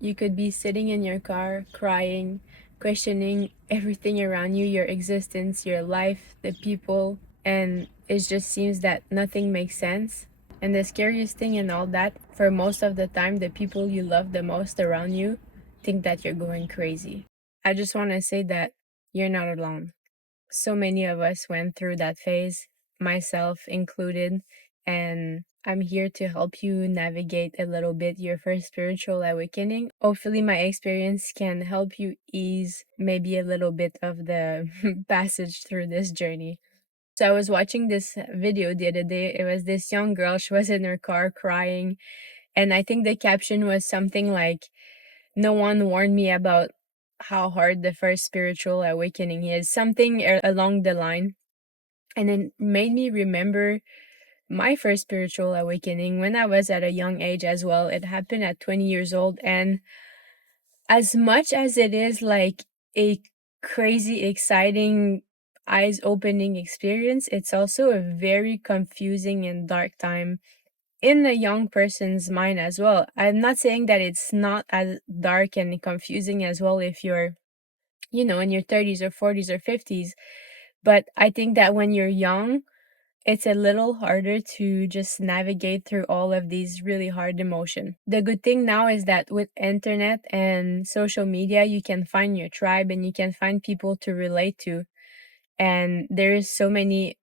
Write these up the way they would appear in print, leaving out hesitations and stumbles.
You could be sitting in your car, crying, questioning everything around you, your existence, your life, the people, and it just seems that nothing makes sense. And the scariest thing in all that, for most of the time, the people you love the most around you think that you're going crazy. I just want to say that you're not alone. So many of us went through that phase, myself included, and I'm here to help you navigate a little bit your first spiritual awakening. Hopefully, my experience can help you ease maybe a little bit of the passage through this journey. So, I was watching this video the other day. It was this young girl, she was in her car crying, and I think the caption was something like, "No one warned me about how hard the first spiritual awakening is," something along the line. And it made me remember my first spiritual awakening when I was at a young age as well. It happened at 20 years old. And as much as it is like a crazy, exciting, eyes opening experience, it's also a very confusing and dark time in a young person's mind as well. I'm not saying that it's not as dark and confusing as well if you're, in your 30s or 40s or 50s. But I think that when you're young, it's a little harder to just navigate through all of these really hard emotion. The good thing now is that with internet and social media, you can find your tribe and you can find people to relate to. And there is so many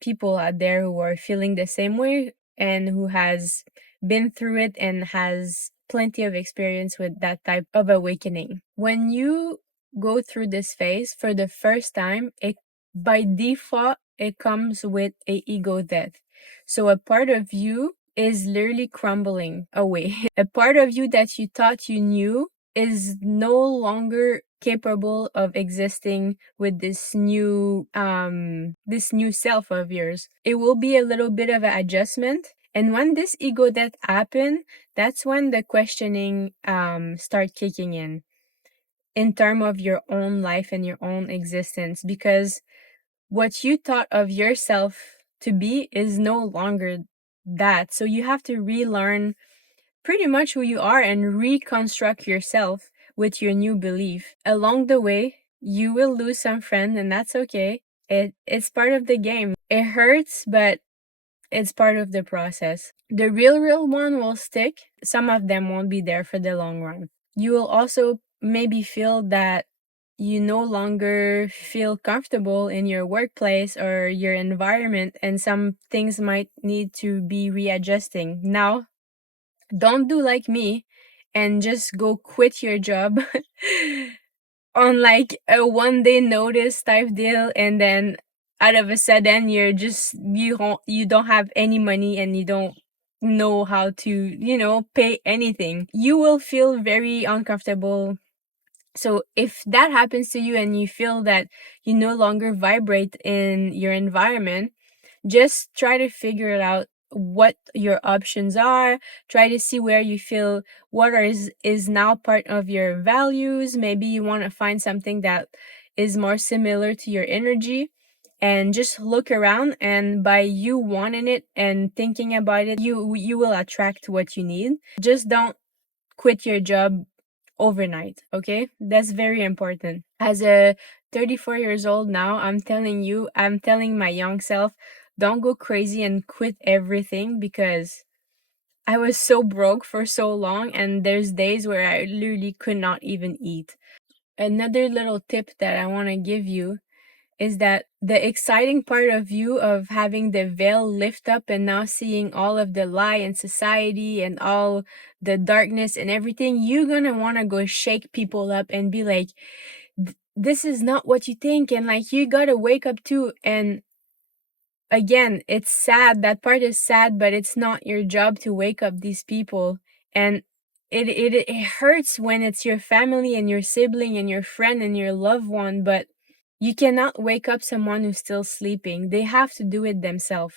people out there who are feeling the same way and who has been through it and has plenty of experience with that type of awakening. When you go through this phase for the first time, it by default it comes with a ego death. So a part of you is literally crumbling away. A part of you that you thought you knew is no longer capable of existing with this new self of yours. It will be a little bit of an adjustment. And when this ego death happen, that's when the questioning start kicking in terms of your own life and your own existence, because what you thought of yourself to be is no longer that. So you have to relearn pretty much who you are and reconstruct yourself with your new belief. Along the way, you will lose some friends, and that's okay. It's part of the game. It hurts, but it's part of the process. The real one will stick. Some of them won't be there for the long run. You will also maybe feel that you no longer feel comfortable in your workplace or your environment, and some things might need to be readjusting. Now, don't do like me and just go quit your job on like a 1 day notice type deal, and then out of a sudden you don't have any money and you don't know how to pay anything. You will feel very uncomfortable. So if that happens to you and you feel that you no longer vibrate in your environment, just try to figure it out what your options are. Try to see where you feel what is now part of your values. Maybe you want to find something that is more similar to your energy, and just look around, and by you wanting it and thinking about it, you will attract what you need. Just don't quit your job overnight, okay? That's very important. As a 34 years old now, I'm telling my young self, don't go crazy and quit everything, because I was so broke for so long, and there's days where I literally could not even eat. Another little tip that I want to give you is that the exciting part of you of having the veil lift up and now seeing all of the lie in society and all the darkness and everything, you're gonna want to go shake people up and be like, this is not what you think, and like you gotta wake up too. And again, it's sad, that part is sad, but it's not your job to wake up these people. And it hurts when it's your family and your sibling and your friend and your loved one, but you cannot wake up someone who's still sleeping. They have to do it themselves.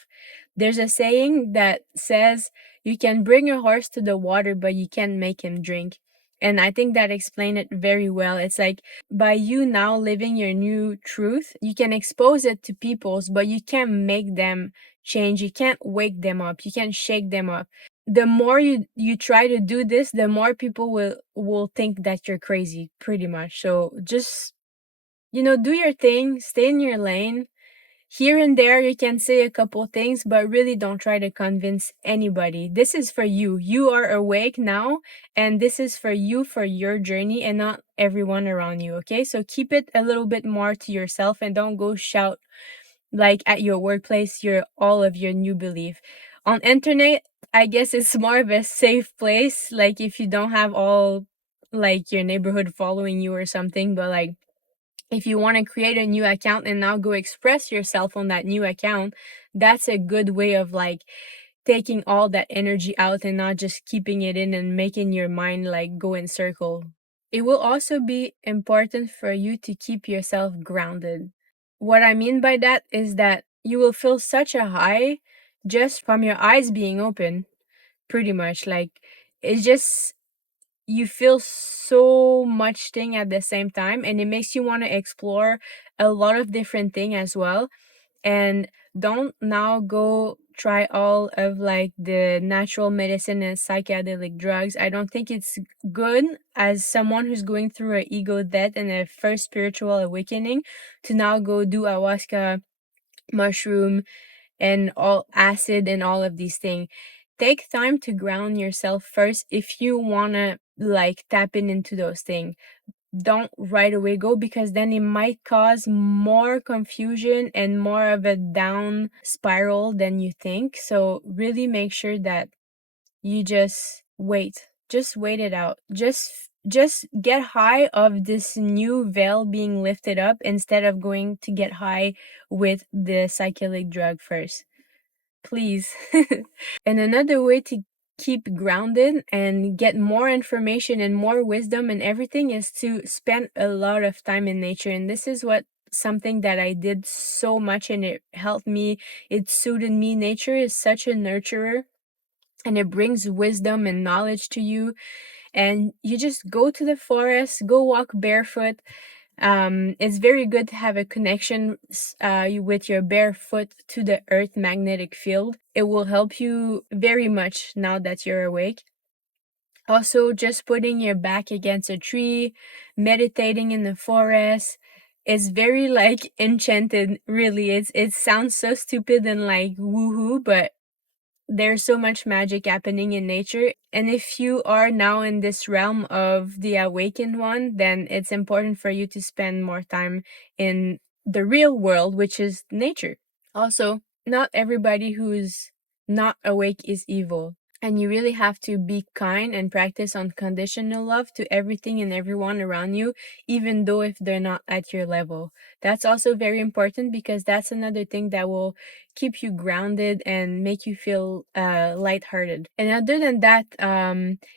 There's a saying that says you can bring a horse to the water, but you can't make him drink. And I think that explained it very well. It's like, by you now living your new truth, you can expose it to people's, but you can't make them change. You can't wake them up. You can't shake them up. the more you try to do this, the more people will think that you're crazy, pretty much. So just, do your thing, stay in your lane. Here and there, you can say a couple things, but really don't try to convince anybody. This is for you. You are awake now, and this is for you, for your journey, and not everyone around you, okay? So keep it a little bit more to yourself and don't go shout like at your workplace all of your new belief. On internet, I guess it's more of a safe place, like if you don't have all like your neighborhood following you or something, but like if you want to create a new account and now go express yourself on that new account, that's a good way of like taking all that energy out and not just keeping it in and making your mind like go in circle. It will also be important for you to keep yourself grounded. What I mean by that is that you will feel such a high just from your eyes being open, pretty much. Like it's just you feel so much thing at the same time, and it makes you want to explore a lot of different thing as well. And don't now go try all of like the natural medicine and psychedelic drugs. I don't think it's good as someone who's going through a ego death and a first spiritual awakening to now go do ayahuasca, mushroom, and all acid and all of these things. Take time to ground yourself first if you want to like tap into those things. Don't right away go, because then it might cause more confusion and more of a down spiral than you think. So really make sure that you just wait it out. Just get high of this new veil being lifted up instead of going to get high with the psychedelic drug first, please. And another way to keep grounded and get more information and more wisdom and everything is to spend a lot of time in nature. And this is what something that I did so much and it helped me, it suited me. Nature is such a nurturer and it brings wisdom and knowledge to you. And you just go to the forest, go walk barefoot. It's very good to have a connection with your bare foot to the earth magnetic field. It will help you very much now that you're awake. Also, just putting your back against a tree, meditating in the forest, is very like enchanted. Really, it sounds so stupid and like woohoo, but there's so much magic happening in nature. And if you are now in this realm of the awakened one, then it's important for you to spend more time in the real world, which is nature. Also, not everybody who's not awake is evil. And you really have to be kind and practice unconditional love to everything and everyone around you, even though if they're not at your level. That's also very important because that's another thing that will keep you grounded and make you feel lighthearted. And other than that,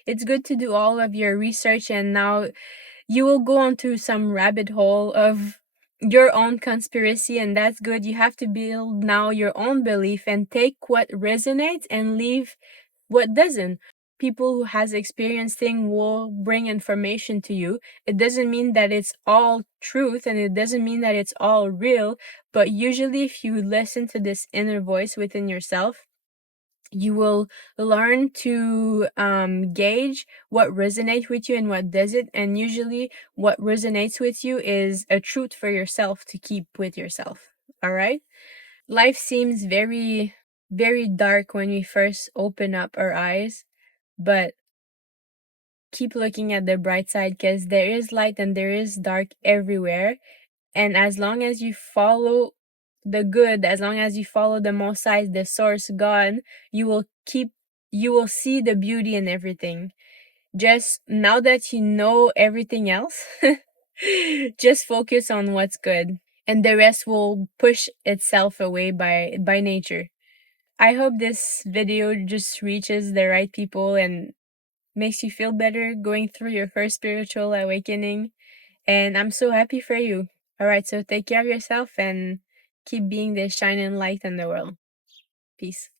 it's good to do all of your research, and now you will go onto some rabbit hole of your own conspiracy, and that's good. You have to build now your own belief and take what resonates and leave what doesn't. People who has experienced thing will bring information to you. It doesn't mean that it's all truth and it doesn't mean that it's all real, but usually if you listen to this inner voice within yourself, you will learn to gauge what resonates with you and what doesn't. And usually what resonates with you is a truth for yourself to keep with yourself. All right. Life seems very, very dark when we first open up our eyes, but keep looking at the bright side because there is light and there is dark everywhere. And as long as you follow the good, as long as you follow the Most High, the source, God, you will keep, you will see the beauty in everything. Just now that you know everything else, just focus on what's good, and the rest will push itself away by nature. I hope this video just reaches the right people and makes you feel better going through your first spiritual awakening. And I'm so happy for you. All right, so take care of yourself and keep being the shining light in the world. Peace.